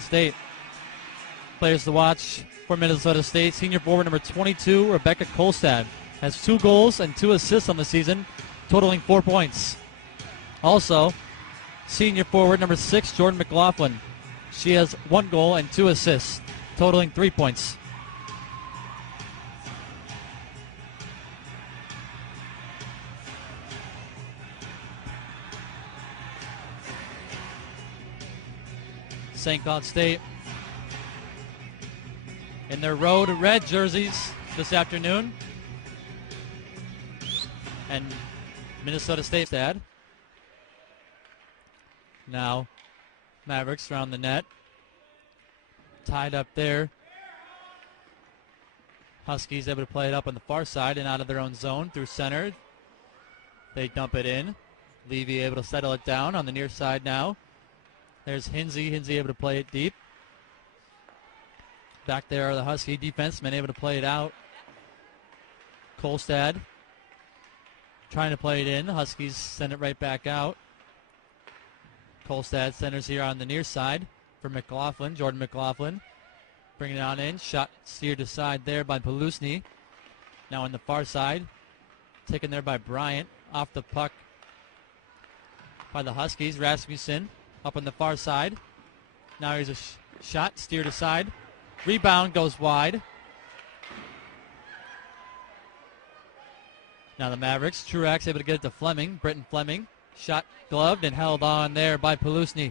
State. Players to watch for Minnesota State. Senior forward number 22, Rebecca Kolstad, has 2 goals and 2 assists on the season, totaling 4 points. Also, senior forward number 6, Jordan McLaughlin. She has 1 goal and 2 assists, totaling 3 points. St. Cloud State in their road red jerseys this afternoon. And Minnesota State's dad. Now Mavericks around the net. Tied up there. Huskies able to play it up on the far side and out of their own zone through center. They dump it in. Levy able to settle it down on the near side now. There's Hinsey. Hinsey able to play it deep. Back there are the Husky defensemen able to play it out. Kolstad trying to play it in. Huskies send it right back out. Kolstad centers here on the near side for McLaughlin. Jordan McLaughlin bringing it on in. Shot steered aside there by Palusny. Now on the far side. Taken there by Bryant. Off the puck by the Huskies. Rasmussen up on the far side. Now here's a shot steered aside. Rebound goes wide. Now the Mavericks. Truax able to get it to Fleming. Britton Fleming. Shot gloved and held on there by Palusny.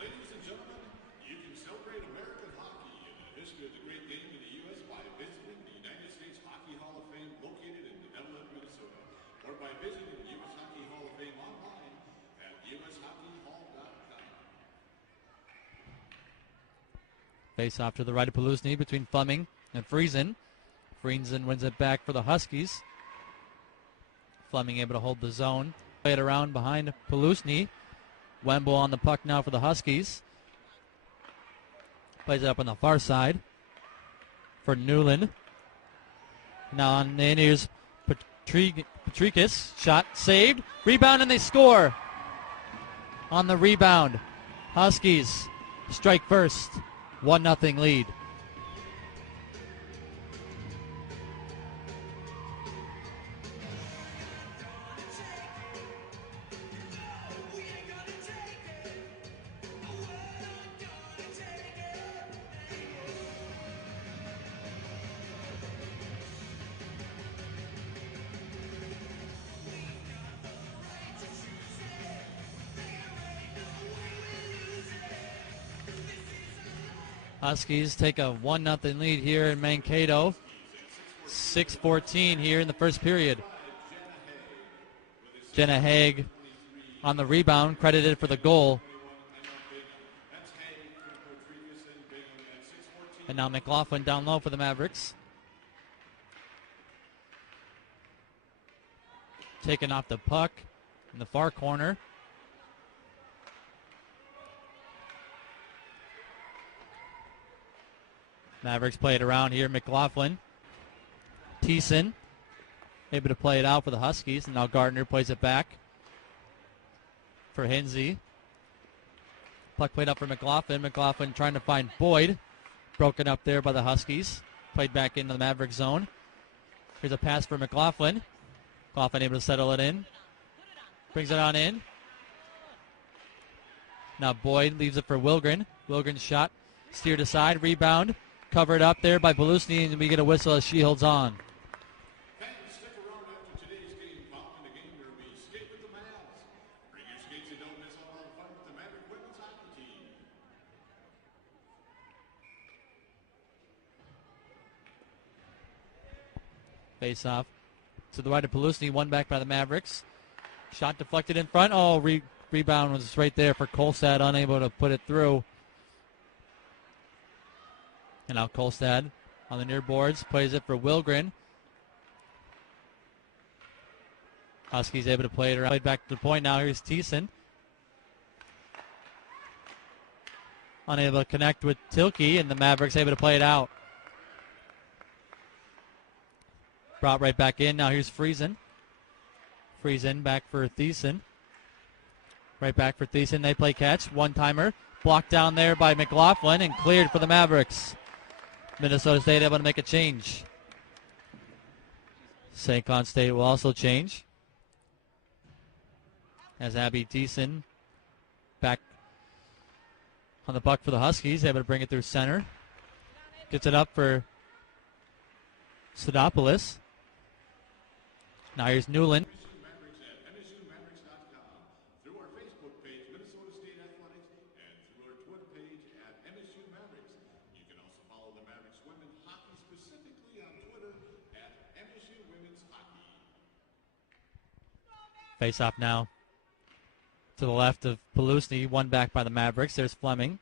Ladies and gentlemen, you can celebrate American hockey and the history of the great game in the U.S. by visiting the United States Hockey Hall of Fame located in Denellen, Minnesota, or by visiting the U.S. Hockey Hall of Fame online at ushockeyhall.com. Face off to the right of Palusny between Fleming and Friesen. Friesen wins it back for the Huskies. Fleming able to hold the zone. Play it around behind Palusny. Wemble on the puck now for the Huskies. Plays it up on the far side for Newland. Now on in, here's Patrikis. Shot saved. Rebound and they score. On the rebound, Huskies strike first. 1-0 lead. Huskies take a 1-0 lead here in Mankato. 6:14 here in the first period. Jenna Haig on the rebound, credited for the goal. And now McLaughlin down low for the Mavericks. Taking off the puck in the far corner. Mavericks play it around here. McLaughlin. Thiessen able to play it out for the Huskies. And now Gardner plays it back for Hinsey. Puck played up for McLaughlin. McLaughlin trying to find Boyd. Broken up there by the Huskies. Played back into the Maverick zone. Here's a pass for McLaughlin. McLaughlin able to settle it in. Brings it on in. Now Boyd leaves it for Wilgren. Wilgren's shot steered aside. Rebound. Covered up there by Palusny, and we get a whistle as she holds on. Fans, stick around after today's game. Following the game where we skate with the Mavs. Bring your skates and don't miss all the fun with the Maverick women's hockey team. Face off to the right of Palusny, one back by the Mavericks. Shot deflected in front. Oh, rebound was right there for Kolstad, unable to put it through. And now Kolstad on the near boards, plays it for Wilgren. Huskies able to play it around. Played back to the point now. Here's Thiessen. Unable to connect with Tilke, and the Mavericks able to play it out. Brought right back in. Now here's Friesen. Friesen back for Thiessen. Right back for Thiessen. They play catch. One-timer. Blocked down there by McLaughlin and cleared for the Mavericks. Minnesota State able to make a change. St. Cloud State will also change. As Abby Thiessen back on the buck for the Huskies. Able to bring it through center. Gets it up for Sidopoulos. Now here's Newland. Mavericks at MSUMavericks.com, through our Facebook page, Minnesota State Athletics, and through our Twitter page at MSU Mavericks. You can also follow the Mavericks women hockey specifically on Twitter at MSU Women's Hockey. Face off now to the left of Pelusny. One back by the Mavericks. There's Fleming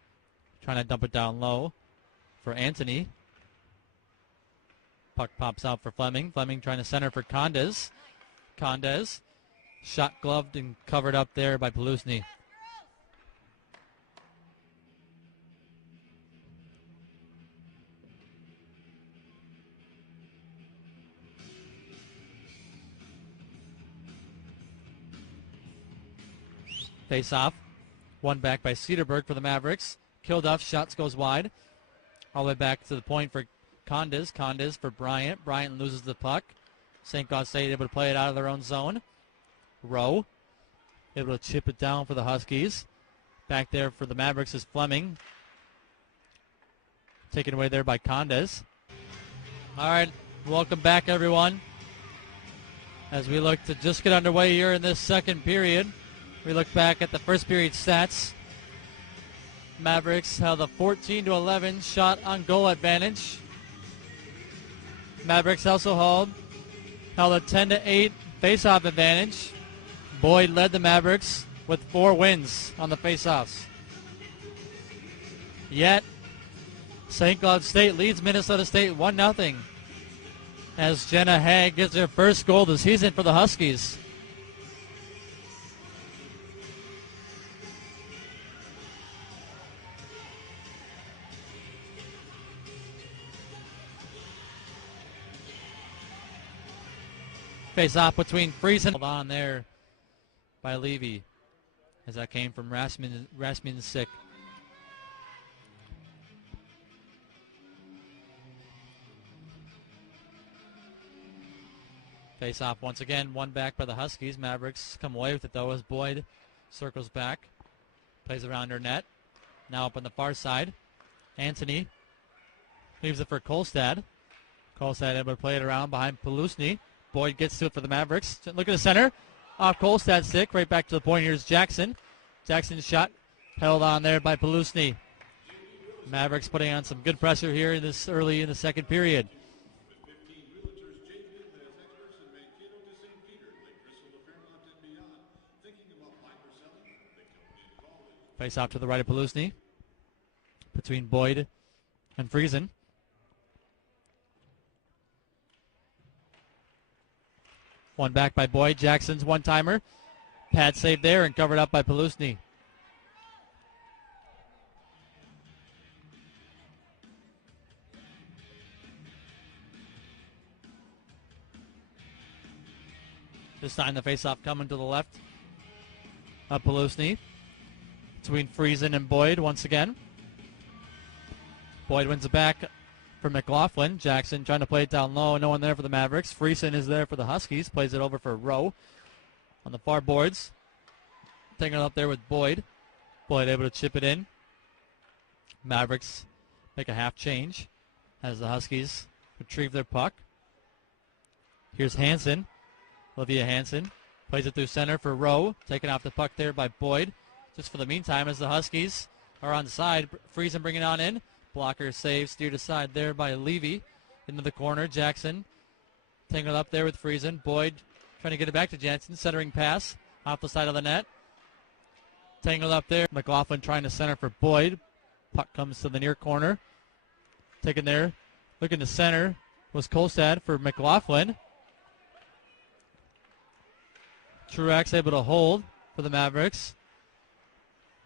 trying to dump it down low for Anthony. Puck pops out for Fleming. Fleming trying to center for Condes. Condes shot gloved and covered up there by Pelusny. Face off. One back by Cedarburg for the Mavericks. Kilduff, shots goes wide. All the way back to the point for Condes. Condes for Bryant. Bryant loses the puck. St. Cloud State able to play it out of their own zone. Rowe able to chip it down for the Huskies. Back there for the Mavericks is Fleming. Taken away there by Condes. All right, welcome back, everyone. As we look to just get underway here in this second period, we look back at the first period stats. Mavericks held a 14-11 shot on goal advantage. Mavericks also held a 10-8 face-off advantage. Boyd led the Mavericks with 4 wins on the face-offs. Yet, St. Cloud State leads Minnesota State 1-0 as Jenna Haig gets her first goal of the season for the Huskies. Face off between Friesen. Hold on there by Levy as that came from Rasmussen. Face off once again. One back by the Huskies. Mavericks come away with it though as Boyd circles back. Plays around her net. Now up on the far side. Anthony leaves it for Kolstad. Kolstad able to play it around behind Pelusny. Boyd gets to it for the Mavericks. Look at the center. Off Kolstad's stick. Right back to the point. Here's Jackson. Jackson's shot held on there by Pelusny. Mavericks putting on some good pressure here in this early in the second period. Face off to the right of Pelusny. Between Boyd and Friesen. One back by Boyd. Jackson's one-timer. Pad save there and covered up by Pelusny. This time the face-off coming to the left of Pelusny. Between Friesen and Boyd once again. Boyd wins it back for McLaughlin. Jackson trying to play it down low. No one there for the Mavericks. Friesen is there for the Huskies. Plays it over for Rowe on the far boards. Taking it up there with Boyd. Boyd able to chip it in. Mavericks make a half change as the Huskies retrieve their puck. Here's Hansen. Olivia Hansen plays it through center for Rowe. Taken off the puck there by Boyd. Just for the meantime as the Huskies are on the side. Friesen bringing on in. Blocker save, steered aside there by Levy. Into the corner, Jackson tangled up there with Friesen. Boyd trying to get it back to Jansen. Centering pass off the side of the net. Tangled up there. McLaughlin trying to center for Boyd. Puck comes to the near corner. Taken there. Looking to center was Kolstad for McLaughlin. Truax able to hold for the Mavericks.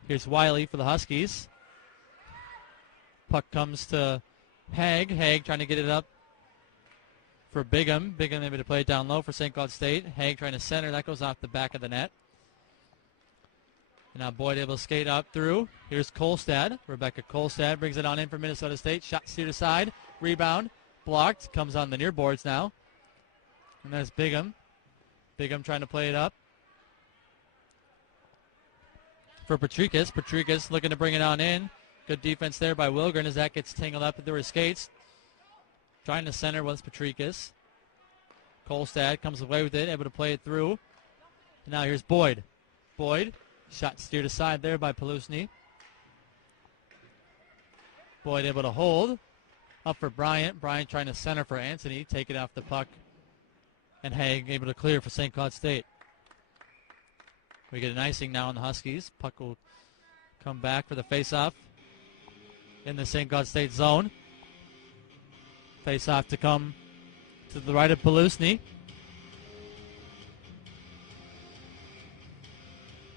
Here's Wiley for the Huskies. Puck comes to Haig. Haig trying to get it up for Bigham. Bigham able to play it down low for St. Cloud State. Haig trying to center. That goes off the back of the net. Now Boyd able to skate up through. Here's Kolstad. Rebecca Kolstad brings it on in for Minnesota State. Shot steered aside. Rebound. Blocked. Comes on the near boards now. And there's Bigham. Bigham trying to play it up for Patrikas. Patrikas looking to bring it on in. Good defense there by Wilgren as that gets tangled up through his skates. Trying to center was Patrikas. Kolstad comes away with it, able to play it through. And now here's Boyd. Boyd. Shot steered aside there by Palusny. Boyd able to hold. Up for Bryant. Bryant trying to center for Anthony. Take it off the puck. And Haig able to clear for St. Cloud State. We get an icing now on the Huskies. Puck will come back for the face-off in the St. Cloud State zone. Face-off to come to the right of Palusny.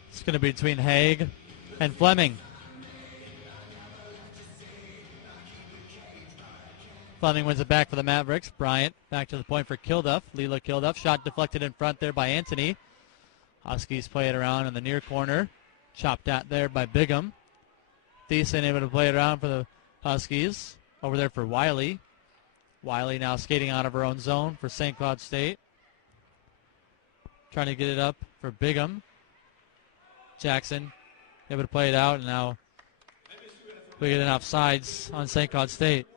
It's going to be between Haig and Fleming. Fleming wins it back for the Mavericks. Bryant back to the point for Kilduff. Leela Kilduff. Shot deflected in front there by Anthony. Huskies play it around in the near corner. Chopped out there by Bigham. Thiessen able to play it around for the Huskies. Over there for Wiley. Wiley now skating out of her own zone for St. Cloud State. Trying to get it up for Bigham. Jackson able to play it out, and now we get an offsides on St. Cloud State.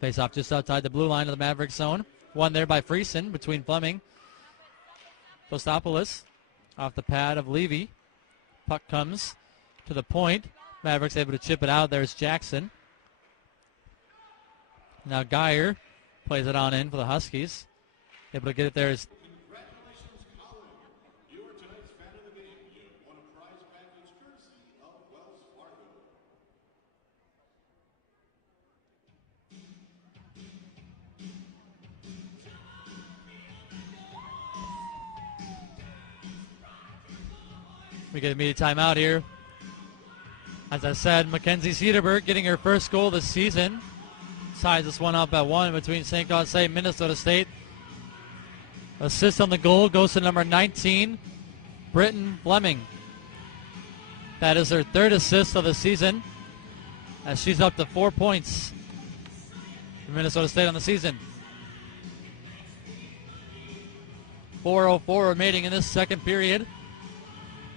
Face off just outside the blue line of the Maverick zone. One there by Friesen between Fleming. Postopoulos off the pad of Levy. Puck comes to the point. Mavericks able to chip it out. There's Jackson. Now Geyer plays it on in for the Huskies. Able to get it there is Congratulations, Colin. You are tonight's fan of the game. You have won a prize package courtesy of Wells Fargo. We get a immediate timeout here. As I said, Mackenzie Cederberg getting her first goal this season. Ties this one up at 1 between St. Cloud State and Minnesota State. Assist on the goal goes to number 19, Britton Fleming. That is her third assist of the season, as she's up to 4 points for Minnesota State on the season. 4:04 remaining in this second period.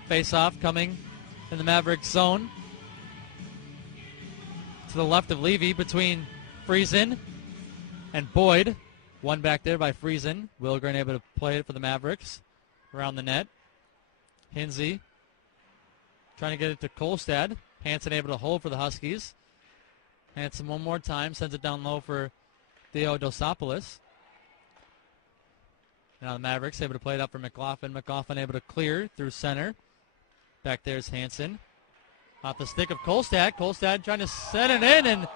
Face-off coming in the Mavericks zone. To the left of Levy between Friesen and Boyd. One back there by Friesen. Wilgren able to play it for the Mavericks. Around the net. Hinsey trying to get it to Kolstad. Hansen able to hold for the Huskies. Hansen one more time. Sends it down low for Theo Dosopoulos. Now the Mavericks able to play it up for McLaughlin. McLaughlin able to clear through center. Back there's Hansen. Off the stick of Kolstad. Kolstad trying to set it in, and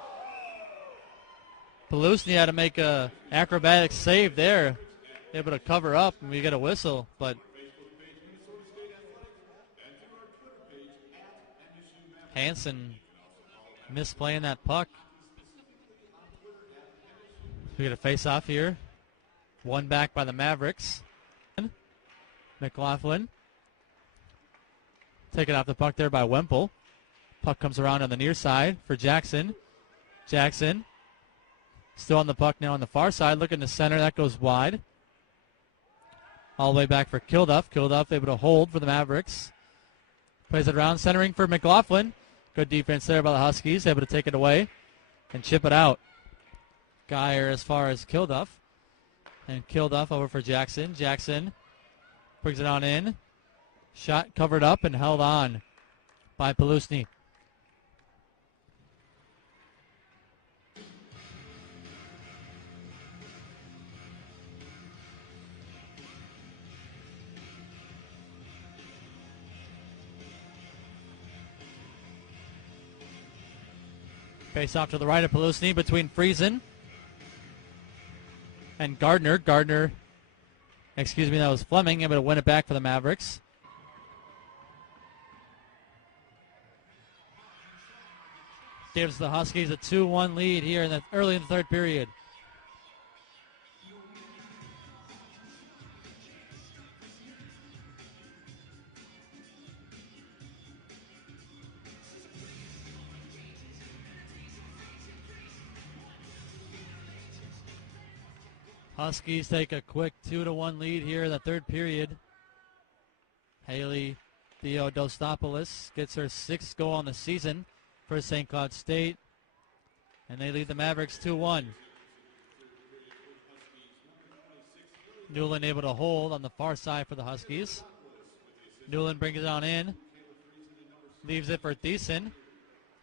Palusny had to make a acrobatic save there. Able to cover up, and we get a whistle, but Hansen misplaying that puck. We get a face-off here. One back by the Mavericks. McLaughlin. Taken off the puck there by Wemple. Puck comes around on the near side for Jackson. Jackson still on the puck now on the far side. Looking to center. That goes wide. All the way back for Kilduff. Kilduff able to hold for the Mavericks. Plays it around, centering for McLaughlin. Good defense there by the Huskies. Able to take it away and chip it out. Geyer as far as Kilduff. And Kilduff over for Jackson. Jackson brings it on in. Shot covered up and held on by Palusny. Face off to the right of Palusny between Friesen and Gardner. That was Fleming, able to win it back for the Mavericks. gives the Huskies a 2-1 lead here in the early in the third period. Huskies take a quick 2-1 lead here in the third period. Haley Theodostopoulos gets her 6th goal on the season for St. Cloud State, and they lead the Mavericks 2-1. Newland able to hold on the far side for the Huskies. Newland brings it on in, leaves it for Thiessen.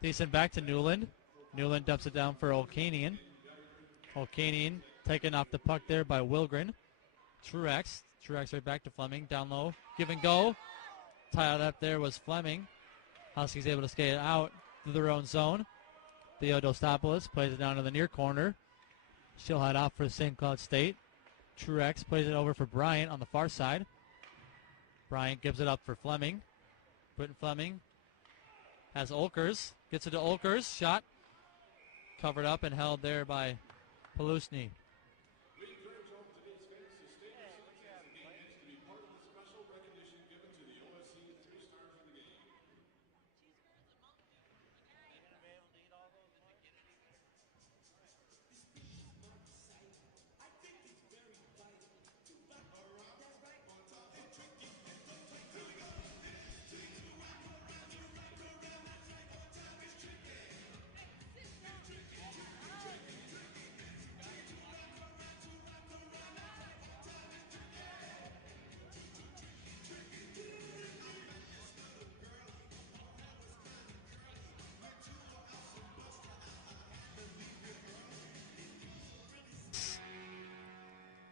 Thiessen back to Newland. Newland dumps it down for Olkanian. Olkanian taken off the puck there by Wilgren. Truex right back to Fleming. Down low. Give and go. Tied up there was Fleming. Huskies able to skate it out to their own zone. Theodostopoulos plays it down to the near corner. She'll head off for St. Cloud State. Truex plays it over for Bryant on the far side. Bryant gives it up for Fleming. Britton Fleming has Olkers. Gets it to Olkers. Shot covered up and held there by Palusny. We encourage all today's fans to stay with us as the game ends to be part of the special recognition given to the OSC 3 stars of the game.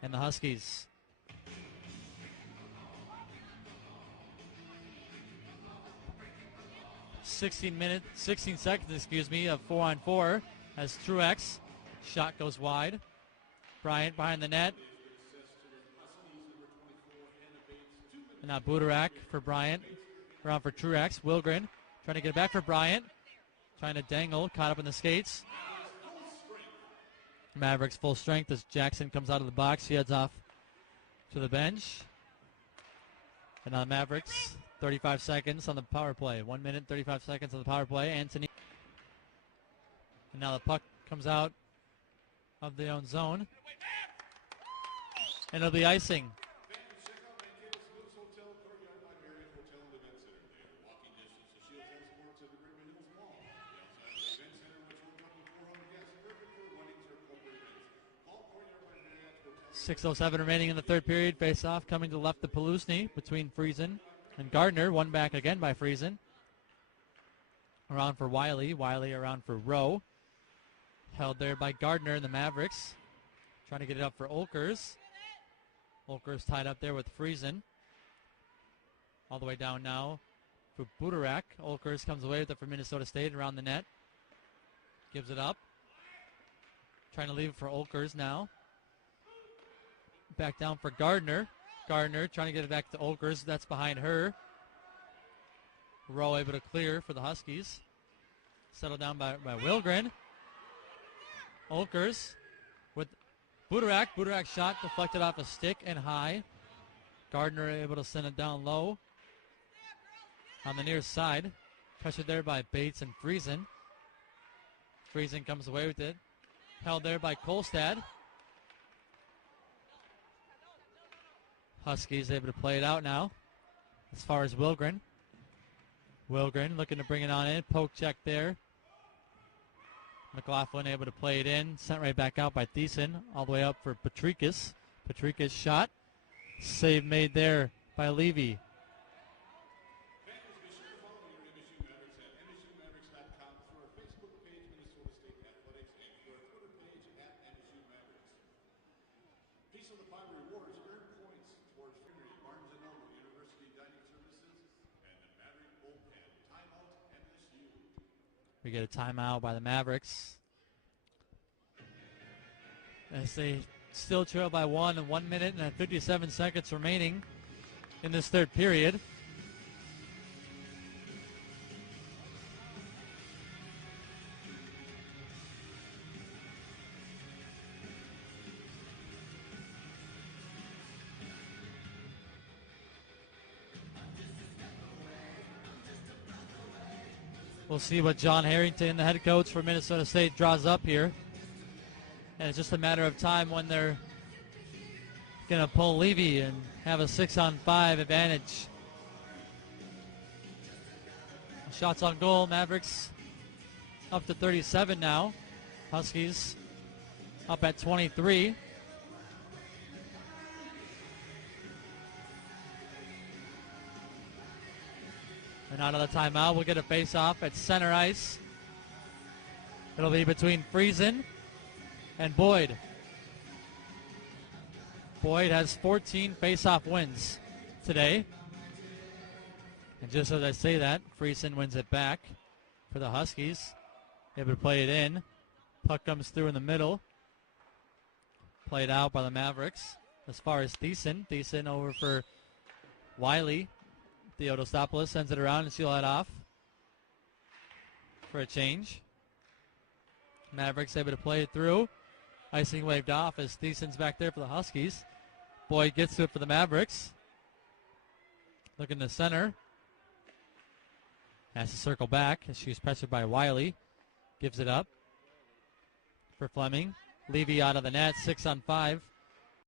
And the Huskies 16 seconds, of 4-on-4 as Truex. Shot goes wide. Bryant behind the net. And now Budarak for Bryant. Around for Truex. Wilgren trying to get it back for Bryant. Trying to dangle. Caught up in the skates. Mavericks full strength as Jackson comes out of the box. He heads off to the bench. And now the Mavericks, 35 seconds on the power play. 1 minute, 35 seconds on the power play. Anthony. And now the puck comes out of their own zone. And it'll be icing. .607 remaining in the third period. Face-off coming to the left of Palusny between Friesen and Gardner. One back again by Friesen. Around for Wiley. Wiley around for Rowe. Held there by Gardner and the Mavericks. Trying to get it up for Olkers. Olkers tied up there with Friesen. All the way down now for Budarak. Olkers comes away with it for Minnesota State around the net. Gives it up. Trying to leave it for Olkers now. Back down for Gardner. Gardner trying to get it back to Olkers. That's behind her. Rowe able to clear for the Huskies. Settled down by Wilgren. Olkers with Budarak. Budarak shot deflected off a stick and high. Gardner able to send it down low. On the near side. Pressured there by Bates and Friesen. Friesen comes away with it. Held there by Kolstad. Huskies able to play it out now. As far as Wilgren. Wilgren looking to bring it on in. Poke check there. McLaughlin able to play it in. Sent right back out by Thiessen. All the way up for Patrikas. Patrikas shot. Save made there by Levy. We get a timeout by the Mavericks. As they still trail by 1 and 1 minute and 57 seconds remaining in this third period. We'll see what John Harrington, the head coach for Minnesota State, draws up here. And it's just a matter of time when they're going to pull Levy and have a 6-on-5 advantage. Shots on goal, Mavericks up to 37 now. Huskies up at 23. And out of the timeout, we'll get a face-off at center ice. It'll be between Friesen and Boyd. Boyd has 14 face-off wins today. And just as I say that, Friesen wins it back for the Huskies. Able to play it in. Puck comes through in the middle. Played out by the Mavericks. As far as Thiessen. Thiessen over for Wiley. Theodosopoulos sends it around and she'll head off for a change. Mavericks able to play it through. Icing waved off as Thiessen's back there for the Huskies. Boyd gets to it for the Mavericks. Looking to center. Has to circle back as she's pressured by Wiley. Gives it up for Fleming. Levy out of the net, 6-on-5.